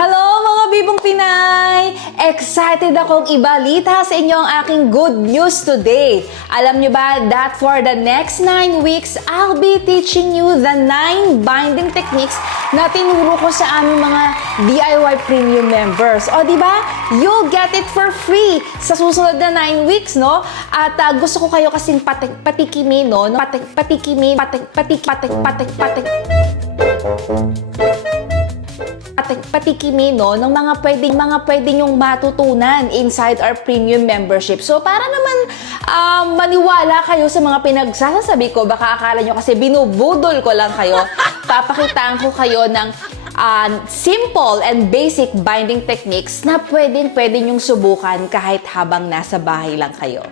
Hello mga Bibong Pinay! Excited akong ibalita sa inyo ang aking good news today. Alam nyo ba that for the next 9 weeks, I'll be teaching you the 9 binding techniques na tinuro ko sa aming mga DIY Premium members. O diba? You'll get it for free sa susunod na 9 weeks, no? At gusto ko kayo kasing patikimin, no? Patikimin no, ng mga pwedeng yung matutunan inside our premium membership. So, para naman maniwala kayo sa mga pinagsasabi ko, baka akala nyo kasi binubudol ko lang kayo, papakitaan ko kayo ng simple and basic binding techniques na pwede nyong subukan kahit habang nasa bahay lang kayo.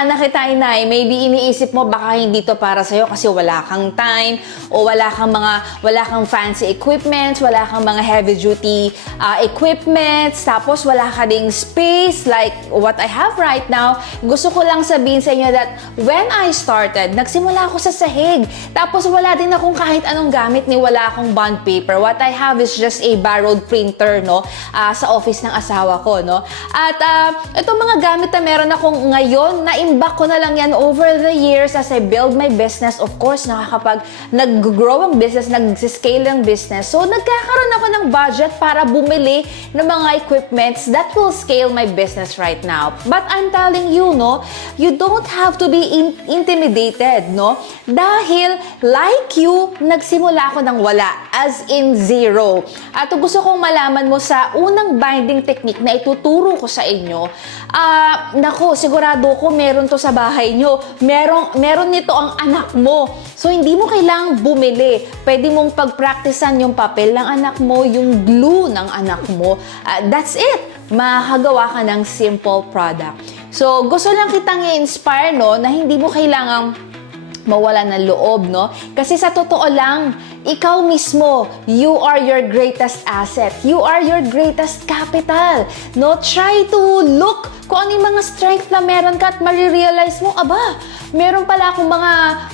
Na kita, Inay, maybe iniisip mo baka hindi to para sa'yo kasi wala kang time o wala kang fancy equipments, wala kang mga heavy duty equipments, tapos wala ka ding space like what I have right now. Gusto ko lang sabihin sa inyo that when I started, nagsimula ako sa sahig. Tapos wala din akong kahit anong gamit ni wala akong bond paper. What I have is just a borrowed printer, no, sa office ng asawa ko, no. At itong mga gamit na meron akong ngayon, na-imbak ko na lang yan over the years as I build my business. Of course, nag-grow ang business, nag-scale ang business. So, nagkakaroon ako ng budget para bumili ng mga equipments that will scale my business right now. But I'm telling you, no, you don't have to be intimidated, no? Dahil, like you, nagsimula ako ng wala, as in zero. At gusto kong malaman mo sa unang binding technique na ituturo ko sa inyo, naku, sigurado ko meron to sa bahay nyo. Meron nito ang anak mo. So, hindi mo kailangang bumili. Pwede mong pag-practicean yung papel ng anak mo, yung glue ng anak mo. That's it. Makakagawa ka ng simple product. So, gusto lang kitang i-inspire, no, na hindi mo kailangang mawala ng loob, no? Kasi sa totoo lang, ikaw mismo, you are your greatest asset. You are your greatest capital. No? Try to look kung ano yung mga strength na meron ka at marirealize mo, aba, meron pala akong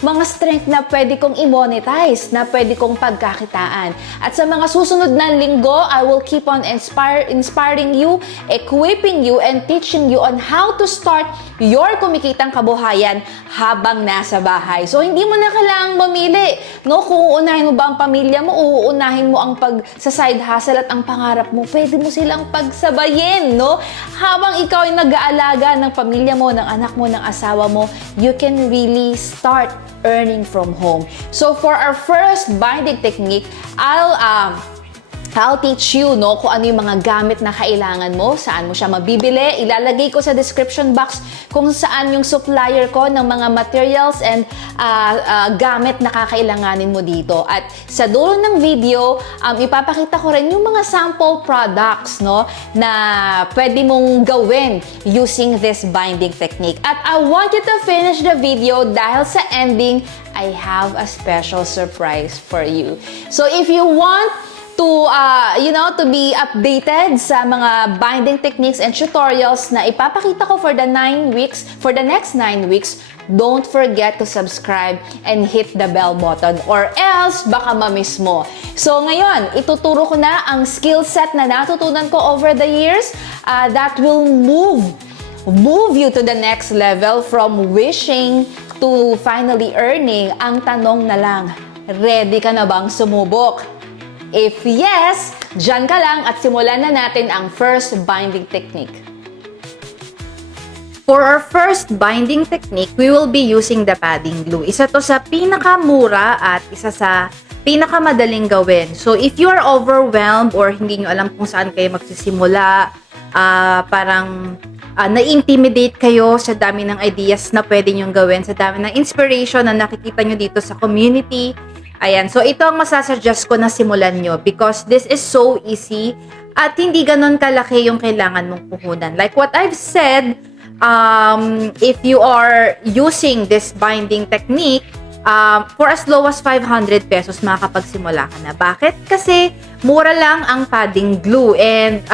mga strength na pwede kong i-monetize, na pwede kong pagkakitaan. At sa mga susunod na linggo, I will keep on inspiring you, equipping you, and teaching you on how to start your kumikitang kabuhayan habang nasa bahay. So, hindi mo na kailangang mamili. No? Kung uunahin mo ba ang pamilya mo, uunahin mo ang sa side hustle at ang pangarap mo, pwede mo silang pagsabayin, no? Habang ikaw ay nag-aalaga ng pamilya mo, ng anak mo, ng asawa mo, you can really start earning from home. So, for our first binding technique, I'll teach you, no, kung ano yung mga gamit na kailangan mo, saan mo siya mabibili. Ilalagay ko sa description box kung saan yung supplier ko ng mga materials and gamit na kakailanganin mo dito. At sa dulo ng video, ipapakita ko rin yung mga sample products, no, na pwede mong gawin using this binding technique. At I want you to finish the video dahil sa ending, I have a special surprise for you. So if you want to be updated sa mga binding techniques and tutorials na ipapakita ko for the next 9 weeks, don't forget to subscribe and hit the bell button or else baka ma-miss mo. So ngayon, ituturo ko na ang skill set na natutunan ko over the years that will move you to the next level from wishing to finally earning. Ang tanong na lang, ready ka na bang sumubok? If yes, dyan ka lang at simulan na natin ang first binding technique. For our first binding technique, we will be using the padding glue. Isa to sa pinakamura at isa sa pinakamadaling gawin. So, if you are overwhelmed or hindi nyo alam kung saan kayo magsisimula, parang na-intimidate kayo sa dami ng ideas na pwede nyong gawin, sa dami ng inspiration na nakikita nyo dito sa community. Ayan, so ito ang masasuggest ko na simulan nyo because this is so easy at hindi ganun kalaki yung kailangan mong puhunan. Like what I've said, if you are using this binding technique, for as low as 500 pesos, makakapagsimula ka na. Bakit? Kasi mura lang ang padding glue. And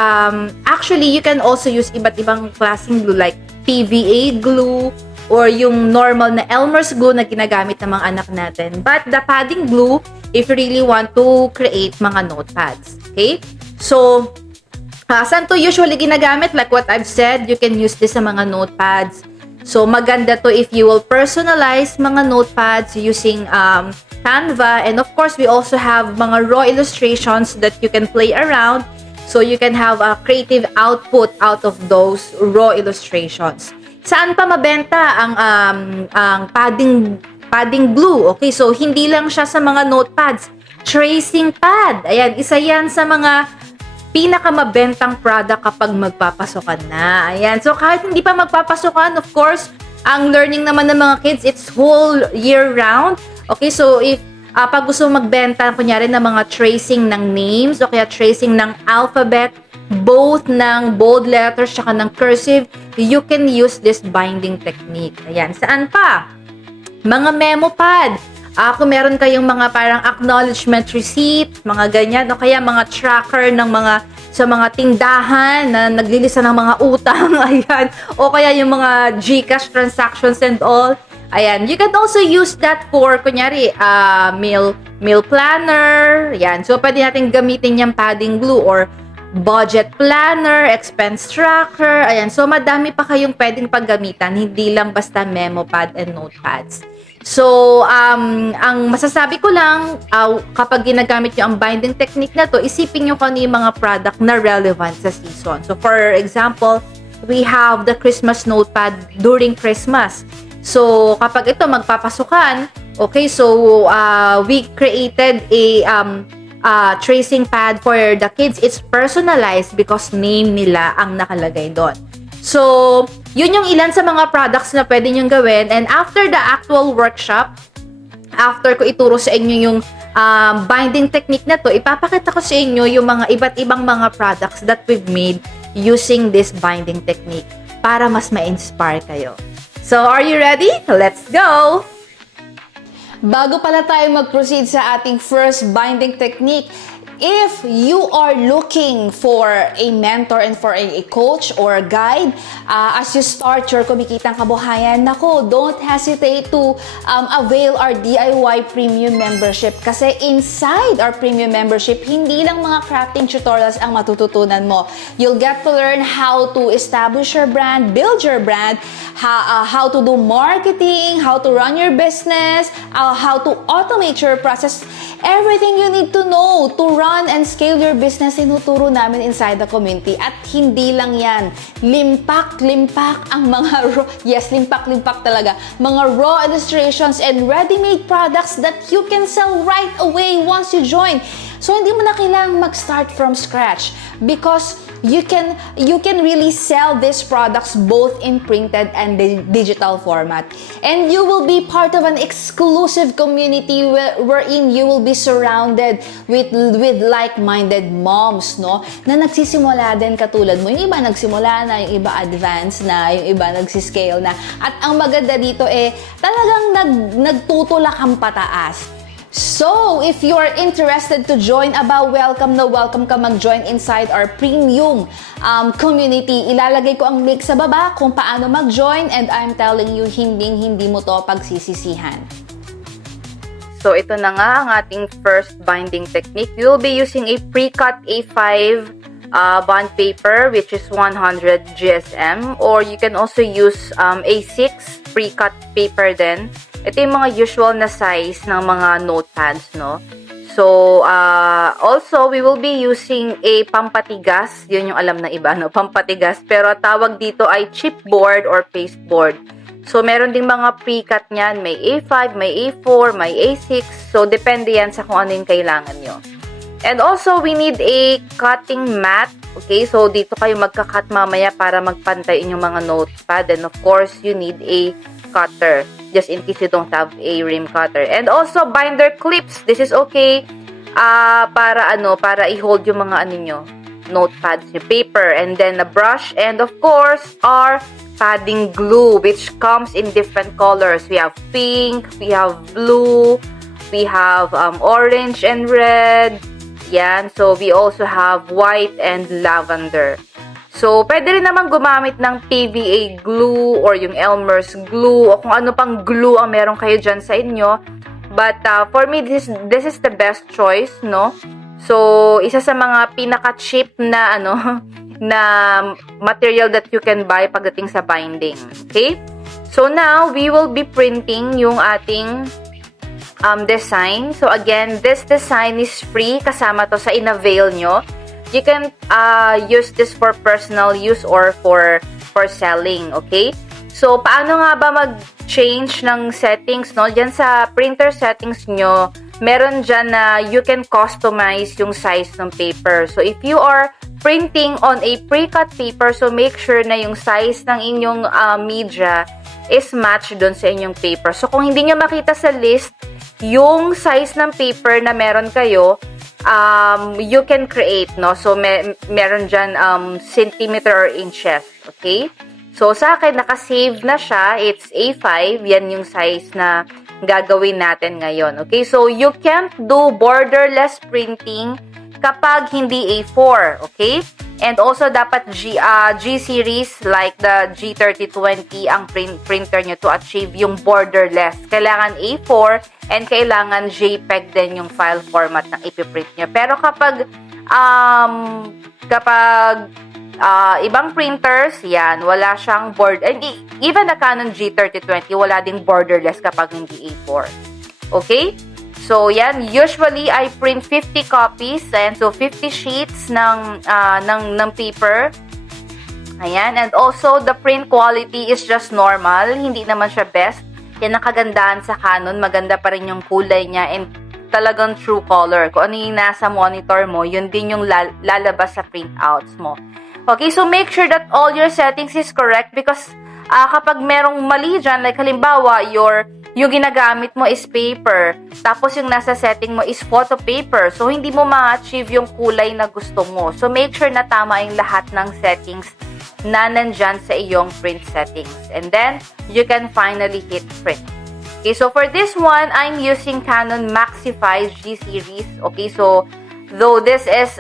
actually, you can also use iba't ibang klaseng glue like PVA glue or yung normal na Elmer's glue na ginagamit ng mga anak natin. But the padding glue, if you really want to create mga notepads. Okay? So, saan to usually ginagamit? Like what I've said, you can use this sa mga notepads. So, maganda to if you will personalize mga notepads using Canva. And of course, we also have mga raw illustrations that you can play around. So, you can have a creative output out of those raw illustrations. Saan pa mabenta ang padding glue? Okay, so hindi lang siya sa mga notepads. Tracing pad. Ayan, isa yan sa mga pinakamabentang product kapag magpapasokan na. Ayan. So, kahit hindi pa magpapasokan, of course, ang learning naman ng mga kids, it's whole year round. Okay, so if pag gusto magbenta, kunyari ng mga tracing ng names o kaya tracing ng alphabet, both ng bold letters tsaka ng cursive, you can use this binding technique. Ayan. Saan pa? Mga memo pad. Kung meron kayong mga parang acknowledgement receipt, mga ganyan, o kaya mga tracker ng sa mga tindahan na naglilista ng mga utang, ayan, o kaya yung mga GCash transactions and all, ayan, you can also use that for, kunyari, meal planner, ayan, so pwede natin gamitin yung padding glue or budget planner, expense tracker, ayan, so madami pa kayong pwedeng paggamitan, hindi lang basta memo pad and notepads. So, ang masasabi ko lang, kapag ginagamit nyo ang binding technique na to, isipin nyo kung ano yung mga product na relevant sa season. So, for example, we have the Christmas notepad during Christmas. So, kapag ito magpapasukan, okay, so we created a tracing pad for the kids. It's personalized because name nila ang nakalagay doon. So, yun yung ilan sa mga products na pwede nyong gawin. And after the actual workshop, after ko ituro sa inyo yung binding technique na to, ipapakita ko sa inyo yung mga iba't ibang mga products that we've made using this binding technique para mas ma-inspire kayo. So, are you ready? Let's go! Bago pala tayo mag-proceed sa ating first binding technique, if you are looking for a mentor and for a coach or a guide, as you start your kumikitang kabuhayan, nako, don't hesitate to avail our DIY Premium Membership. Kasi inside our Premium Membership, hindi lang mga crafting tutorials ang matututunan mo. You'll get to learn how to establish your brand, build your brand, how to do marketing, how to run your business, how to automate your process. Everything you need to know to run and scale your business, sinuturo namin inside the community. At hindi lang yan. Limpak ang mga raw, yes, limpak talaga. Mga raw illustrations and ready-made products that you can sell right away once you join. So, hindi mo na kailangang mag-start from scratch because you can really sell these products both in printed and digital format. And you will be part of an exclusive community wherein you will be surrounded with like-minded moms, no? Na nagsisimula din katulad mo. Yung iba nagsimula na, yung iba advanced na, yung iba nagsiscale na. At ang maganda dito talagang nagtutulak ang pataas. So, if you are interested to join, welcome ka mag-join inside our premium community. Ilalagay ko ang link sa baba kung paano mag-join and I'm telling you, hindi mo to pagsisisihan. So, ito na nga ang ating first binding technique. We will be using a pre-cut A5 bond paper which is 100 GSM, or you can also use A6 pre-cut paper din. Ito yung mga usual na size ng mga notepads, no? So, also, we will be using a pampatigas. Yun yung alam ng iba, no? Pampatigas. Pero tawag dito ay chipboard or pasteboard. So, meron ding mga pre-cut niyan. May A5, may A4, may A6. So, depende yan sa kung ano yung kailangan nyo. And also, we need a cutting mat Okay, so dito kayo magka-cut mamaya para magpantay inyong mga notepad. And of course, you need a cutter just in case you don't have a rim cutter. And also binder clips. This is okay para i-hold yung mga notepads, yung paper, and then a brush, and of course our padding glue, which comes in different colors. We have pink, we have blue, we have orange and red. Yan. So we also have white and lavender. So, pwede rin naman gumamit ng PVA glue or yung Elmer's glue o kung ano pang glue ang meron kayo dyan sa inyo. But for me, this is the best choice, no? So, isa sa mga pinaka-cheap na na material that you can buy pagdating sa binding. Okay? So, now, we will be printing yung ating design. So, again, this design is free. Kasama to sa in-avail nyo. You can use this for personal use or for selling, okay? So, paano nga ba mag-change ng settings, no? Diyan sa printer settings nyo, meron dyan na you can customize yung size ng paper. So, if you are printing on a pre-cut paper, so make sure na yung size ng inyong media is matched dun sa inyong paper. So, kung hindi nyo makita sa list, yung size ng paper na meron kayo, you can create, no? So, meron dyan centimeter or inches, okay? So, sa akin, nakasave na siya. It's A5. Yan yung size na gagawin natin ngayon, okay? So, you can't do borderless printing kapag hindi A4, okay? And also, dapat G-series like the G3020 ang printer nyo to achieve yung borderless. Kailangan A4 and kailangan JPEG din yung file format ng ipiprint nyo. Pero kapag ibang printers, yan, wala siyang even the Canon G3020, wala ding borderless kapag hindi A4. Okay? So, yan, usually I print 50 copies, and so 50 sheets ng paper. Ayan, and also the print quality is just normal, hindi naman siya best. Yan ang kagandahan sa Canon, maganda pa rin yung kulay niya and talagang true color. Kung ano yung nasa monitor mo, yun din yung lalabas sa printouts mo. Okay, so make sure that all your settings is correct because kapag merong mali dyan, like halimbawa, yung ginagamit mo is paper, tapos yung nasa setting mo is photo paper, so hindi mo ma-achieve yung kulay na gusto mo. So make sure na tama yung lahat ng settings na nandyan sa iyong print settings. And then, you can finally hit print. Okay, so for this one, I'm using Canon Maxify G-Series. Okay, so though this is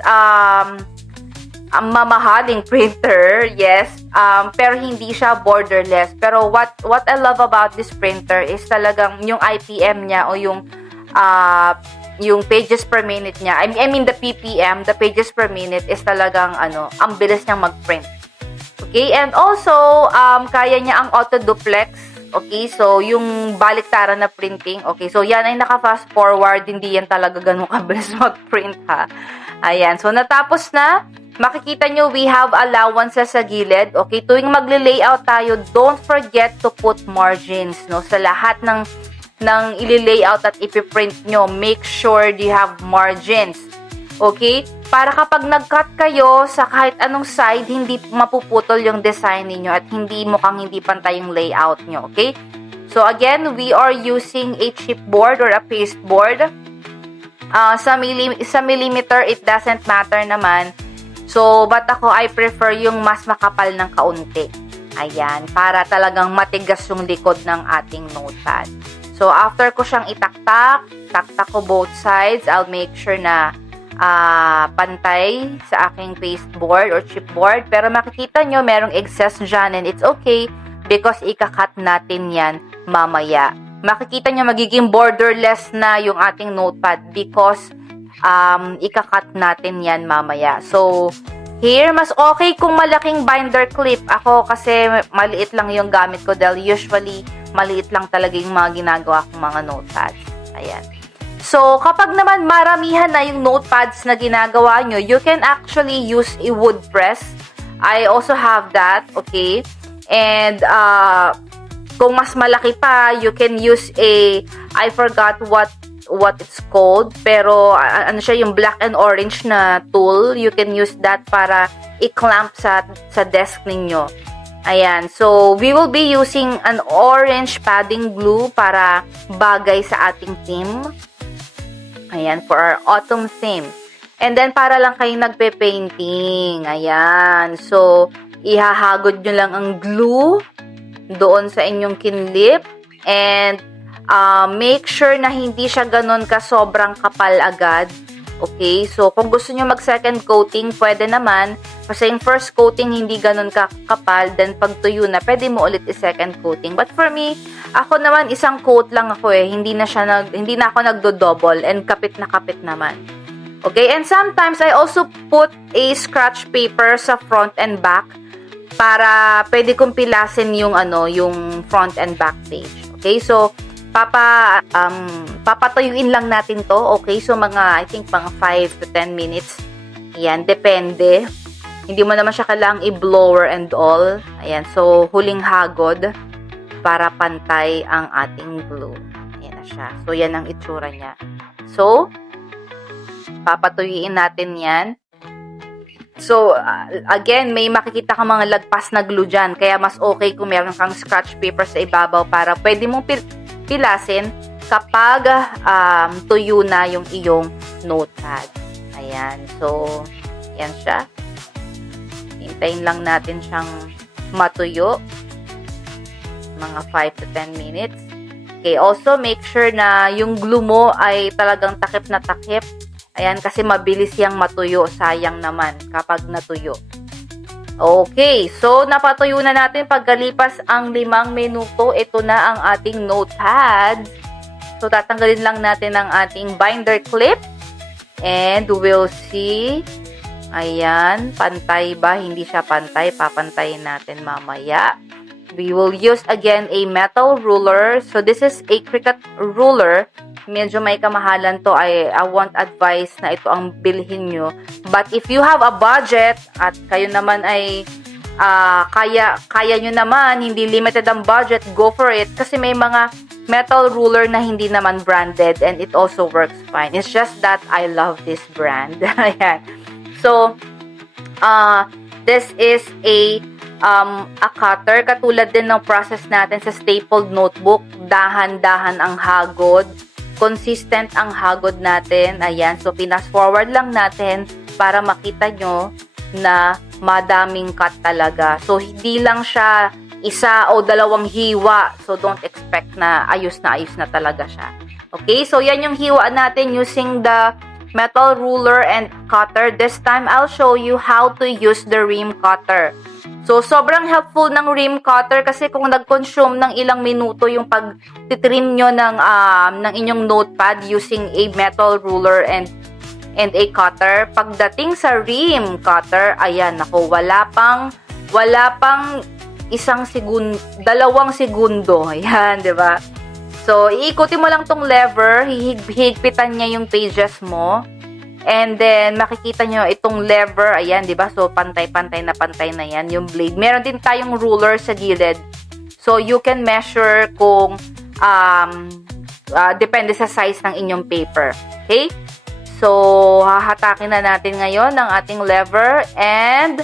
mamahaling printer, yes, pero hindi siya borderless. Pero what I love about this printer is talagang yung IPM niya o yung pages per minute niya. I mean the PPM, the pages per minute is talagang ang bilis niyang mag-print. Okay, and also kaya niya ang auto duplex. Okay, so yung baliktaran na printing. Okay, so yan ay naka-fast forward, hindi yan talaga ganun kabilis mag-print ha. Ayan, so natapos na. Makikita nyo, we have allowances sa gilid. Okay, tuwing magle-layout tayo, don't forget to put margins, no? Sa lahat ng ili-layout at ipiprint nyo, make sure you have margins. Okay? Para kapag nag-cut kayo sa kahit anong side, hindi mapuputol yung design niyo at mukhang hindi pantay yung layout nyo. Okay? So again, we are using a chipboard or a pasteboard. Sa millimeter, it doesn't matter naman. So, but ako, I prefer yung mas makapal ng kaunti. Ayan, para talagang matigas yung likod ng ating notepad. So, after ko siyang taktak ko both sides. I'll make sure na pantay sa aking pasteboard or chipboard. Pero makikita nyo, merong excess dyan and it's okay because ikakat natin yan mamaya. Makikita nyo, magiging borderless na yung ating notepad because ikakat natin yan mamaya. So, here, mas okay kung malaking binder clip. Ako kasi maliit lang yung gamit ko dahil usually maliit lang talaga yung mga ginagawa kong mga notepads. Ayan. So, kapag naman maramihan na yung notepads na ginagawa nyo, you can actually use a wood press. I also have that, okay? And, kung mas malaki pa, you can use I forgot what what it's called, pero ano siya, yung black and orange na tool. You can use that para i-clamp sa desk ninyo. Ayan, so we will be using an orange padding glue para bagay sa ating theme. Ayan, for our autumn theme. And then, para lang kayo nagpe-painting. Ayan, so ihahagod nyo lang ang glue doon sa inyong kinlip. And make sure na hindi siya ganun ka sobrang kapal agad. Okay, so kung gusto nyo mag-second coating, pwede naman. Kasi yung first coating hindi ganun kakapal, then pag tuyo na, pwede mo ulit i-second coating. But for me, ako naman isang coat lang ako eh. Hindi na ako nagdo-double and kapit na kapit naman. Okay, and sometimes I also put a scratch paper sa front and back para pwede kong pilasin yung yung front and back page. Okay, so papatuyuin lang natin to. Okay, so I think mga 5 to 10 minutes. Ayan, depende. Hindi mo naman siya kailangang i-blower and all. Ayan, so huling hagod para pantay ang ating glue. Ayan na siya. So yan ang itsura niya. So papatuyuin natin yan. So, again, may makikita kang mga lagpas na glue dyan. Kaya mas okay kung meron kang scratch paper sa ibabaw para pwede mong pilasin kapag tuyo na yung iyong notepad. Ayan. So, yan siya. Hintayin lang natin siyang matuyo. Mga 5 to 10 minutes. Okay. Also, make sure na yung glue mo ay talagang takip na takip. Ayan, kasi mabilis yang matuyo. Sayang naman kapag natuyo. Okay, so napatuyo na natin pagkalipas ang 5 minuto. Ito na ang ating notepad. So, tatanggalin lang natin ang ating binder clip. And we'll see. Ayan, pantay ba? Hindi siya pantay. Papantayin natin mamaya. We will use again a metal ruler. So, this is a Cricut ruler. Medyo may kamahalan to. I won't advise na ito ang bilhin nyo. But if you have a budget at kayo naman ay kaya nyo naman, hindi limited ang budget, go for it. Kasi may mga metal ruler na hindi naman branded and it also works fine. It's just that I love this brand. Ayan. So, this is a cutter. Katulad din ng process natin sa stapled notebook. Dahan-dahan ang hagod. Consistent ang hagod natin. Ayan. So, pinas forward lang natin para makita nyo na madaming cut talaga. So, hindi lang siya isa o dalawang hiwa. So, don't expect na ayos na talaga siya. Okay? So, yan yung hiwa natin using the metal ruler and cutter. This time, I'll show you how to use the rim cutter. So, sobrang helpful ng rim cutter kasi kung nag-consume ng ilang minuto yung pag-trim nyo ng inyong notepad using a metal ruler and a cutter, pagdating sa rim cutter, ayan, ako, wala pang 2 segundo. Ayan, di ba? So, iikutin mo lang tong lever, hihigpitan niya yung pages mo. And then, makikita nyo itong lever. Ayan, di ba? So, pantay-pantay na yan yung blade. Meron din tayong ruler sa gilid. So, you can measure kung depende sa size ng inyong paper. Okay? So, hahatakin na natin ngayon ng ating lever. And,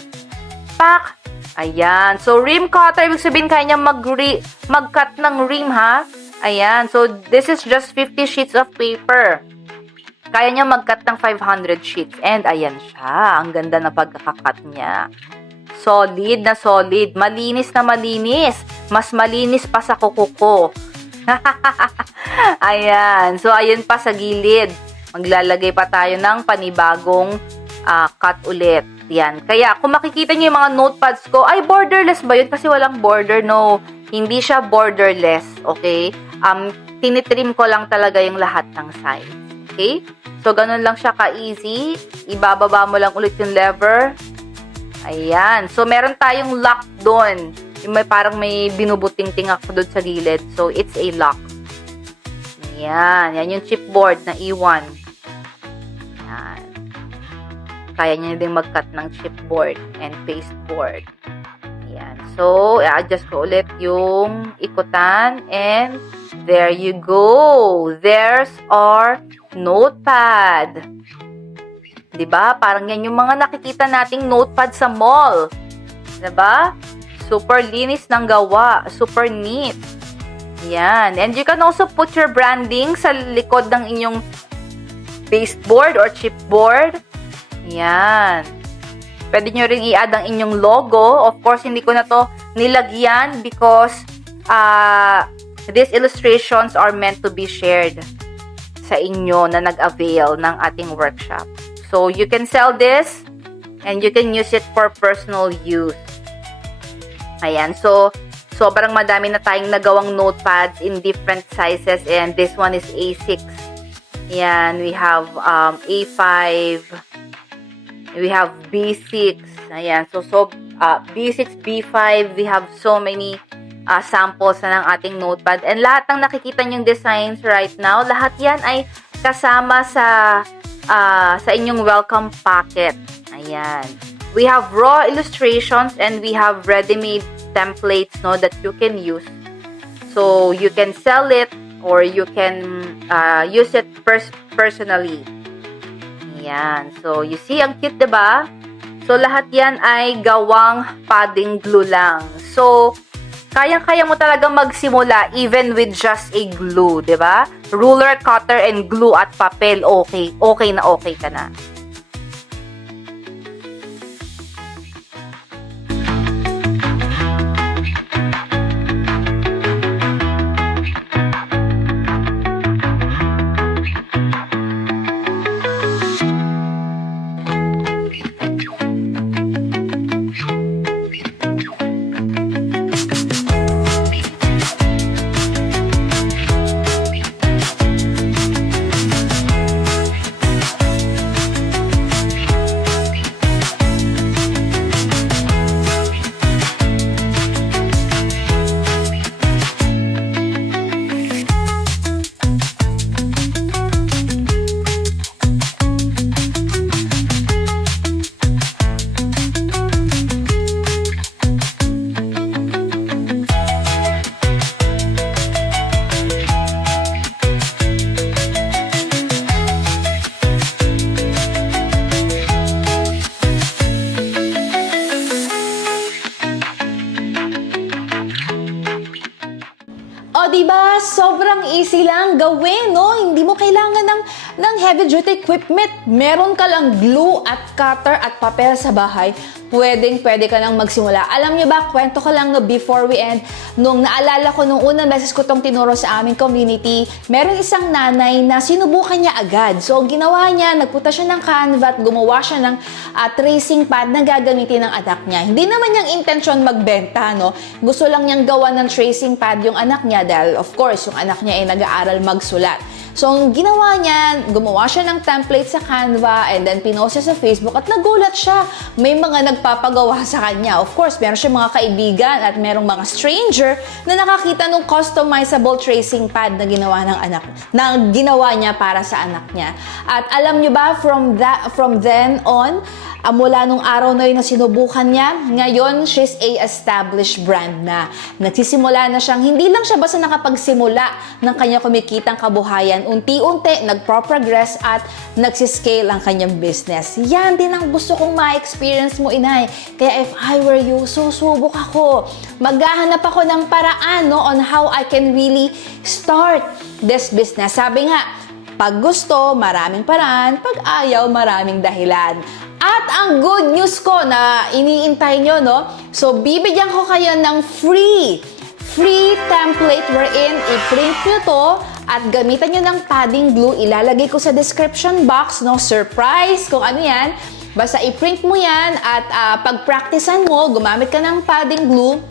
pak! Ayan. So, rim cutter. Ibig sabihin, kaya niya mag-cut ng rim, ha? Ayan. So, this is just 50 sheets of paper. Kaya niya mag-cut ng 500 sheets. And ayan siya. Ang ganda na pagkakakat niya. Solid na solid. Malinis na malinis. Mas malinis pa sa kuko ko. Ayan. So, ayan pa sa gilid. Maglalagay pa tayo ng panibagong cut ulit. Yan. Kaya, kung makikita niyo yung mga notepads ko, ay, borderless ba yun? Kasi walang border. No. Hindi siya borderless. Okay? Tinitrim ko lang talaga yung lahat ng sides. Okay? So, ganun lang siya ka-easy. Ibababa mo lang ulit yung lever. Ayan. So, meron tayong lock doon. Yung parang may binubuting-ting ako doon sa gilid. So, it's a lock. Ayan. Yan yung chipboard na E1. Ayan. Kaya niya din mag-cut ng chipboard and pasteboard. Ayan. So, i-adjust ko ulit yung ikutan and There you go. There's our notepad. Diba? Parang yan yung mga nakikita nating notepad sa mall. Diba? Super linis ng gawa. Super neat. Yan. And you can also put your branding sa likod ng inyong baseboard or chipboard. Yan. Pwede nyo rin i-add ang inyong logo. Of course, hindi ko na to nilagyan because these illustrations are meant to be shared sa inyo na nag-avail ng ating workshop. So, you can sell this and you can use it for personal use. Ayan. So, sobrang madami na tayong nagawang notepads in different sizes and this one is A6. Ayan. We have A5. We have B6. Ayan. So B6, B5, we have so many samples na ng ating notepad. And lahat ng nakikita nyong designs right now, lahat yan ay kasama sa inyong welcome packet. Ayan. We have raw illustrations and we have ready-made templates, no, that you can use. So, you can sell it or you can use it personally. Ayan. So, you see, ang cute, diba? So, lahat yan ay gawang padding glue lang. So, kayang-kaya mo talaga magsimula even with just a glue, diba? Ruler, cutter, and glue at papel, okay. Okay na okay ka na. O, diba? Sobrang easy lang gawin, no? Hindi mo kailangan ng heavy-duty equipment. Meron ka lang glue at cutter at papel sa bahay. Pwede ka nang magsimula. Alam niyo ba, kwento ko lang no, before we end, nung naalala ko nung unang beses ko tong tinuro sa aming community, meron isang nanay na sinubukan niya agad. So, ang ginawa niya, nagpunta siya ng Canva at gumawa siya ng tracing pad na gagamitin ng anak niya. Hindi naman niyang intensyon magbenta, no? Gusto lang niyang gawa ng tracing pad yung anak niya dahil, of course, yung anak niya ay nag-aaral magsulat. So, ang ginawa niya, gumawa siya ng template sa Canva and then pinost siya sa Facebook at nagulat siya. May mga nagpapagawa sa kanya. Of course, meron siya mga kaibigan at merong mga stranger na nakakita ng customizable tracing pad na ginawa niya para sa anak niya. At alam niyo ba, from then on, mula nung araw na yun na sinubukan niya, ngayon, she's a established brand na. Nagsisimula na siyang, hindi lang siya basta nakapagsimula ng kanyang kumikitang kabuhayan. Unti-unti, nagpo-progress at nagsiscale ang kanyang business. Yan din ang gusto kong ma-experience mo, inay. Kaya if I were you, susubok ako. Maghahanap ako ng paraan, no, on how I can really start this business. Sabi nga, pag gusto, maraming paraan. Pag ayaw, maraming dahilan. At ang good news ko na iniintay nyo, no? So, bibigyan ko kayo ng free template wherein i-print nyo to at gamitan nyo ng padding glue. Ilalagay ko sa description box, no? Surprise kung ano yan. Basta i-print mo yan at pag-practicean mo, gumamit ka ng padding glue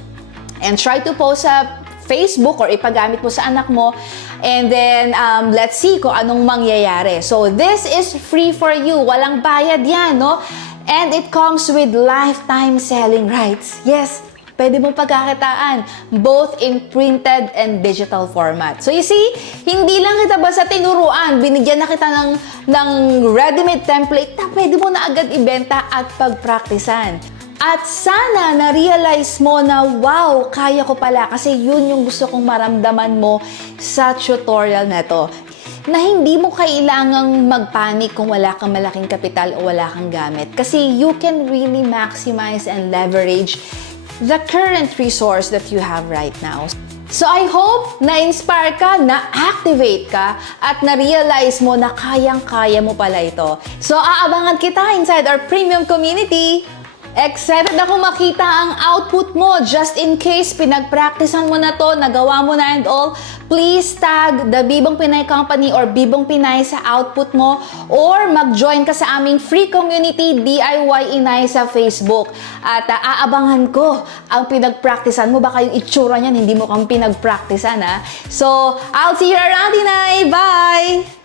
and try to post sa Facebook or ipagamit mo sa anak mo. And then, let's see kung anong mangyayari. So, this is free for you. Walang bayad yan, no? And it comes with lifetime selling rights. Yes, pwede mong pagkakitaan. Both in printed and digital format. So, you see, hindi lang kita basta tinuruan. Binigyan na kita ng ready-made template na pwede mo na agad ibenta at pagpraktisan. At sana na-realize mo na, wow, kaya ko pala kasi yun yung gusto kong maramdaman mo sa tutorial na to. Na hindi mo kailangang magpanik kung wala kang malaking kapital o wala kang gamit. Kasi you can really maximize and leverage the current resource that you have right now. So I hope na-inspire ka, na-activate ka, at na-realize mo na kayang-kaya mo pala ito. So aabangan kita inside our premium community. Excited ako makita ang output mo. Just in case pinagpracticean mo na to, nagawa mo na and all, please tag the Bibong Pinay Company or Bibong Pinay sa output mo, or mag-join ka sa aming free community DIY Inay sa Facebook. At aabangan ko ang pinagpracticean mo. Baka yung itsura niyan hindi mo kang pinagpracticean, ha? So, I'll see you around, Inay! Bye!